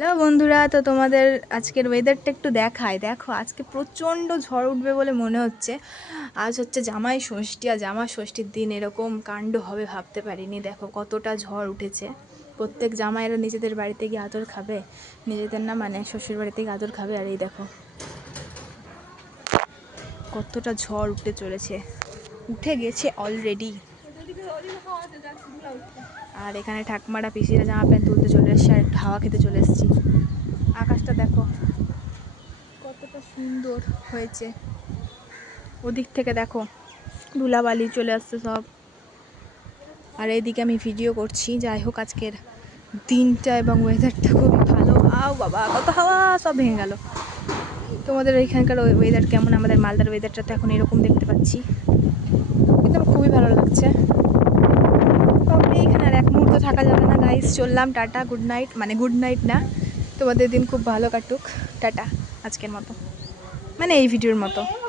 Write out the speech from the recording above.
Hello বন্ধুরা, তো তোমাদের আজকের ওয়েদারটা একটু দেখায়। দেখো, আজকে প্রচণ্ড ঝড় উঠবে বলে মনে হচ্ছে। আজ হচ্ছে জামাই ষষ্ঠী, আর জামাই ষষ্ঠীর দিন এরকম কাণ্ড হবে ভাবতে পারিনি। দেখো কতটা ঝড় উঠেছে। প্রত্যেক জামাইরা নিজেদের বাড়িতে গিয়ে আদর খাবে, নিজেদের না মানে শ্বশুর বাড়িতে গিয়ে আদর খাবে। আর এই দেখো কতটা ঝড় উঠতে চলেছে, উঠে গেছে অলরেডি। আর এখানে ঠাকুমারা পিসিরা জামা প্যান্ট তুলতে চলে এসছে, আর একটু হাওয়া খেতে চলে এসেছি। আকাশটা দেখো কতটা সুন্দর হয়েছে। ওদিক থেকে দেখো ধুলাবালি চলে আসছে সব। আর এইদিকে আমি ভিডিও করছি। যাই হোক, আজকের দিনটা এবং ওয়েদারটা খুবই ভালো। আও বাবা, কত হাওয়া, সব ভেঙে গেল। তোমাদের ওইখানকার ওয়েদার কেমন? আমাদের মালদার ওয়েদারটা তো এখন এরকম দেখতে পাচ্ছি, কিন্তু আমার খুবই ভালো লাগছে। তবে এইখানে আর এক মুহূর্ত থাকা যাবে না গাইস। চললাম, টাটা, গুড নাইট। মানে গুড নাইট না, তোমাদের দিন খুব ভালো কাটুক। টাটা আজকের মতো, মানে এই ভিডিওর মতো।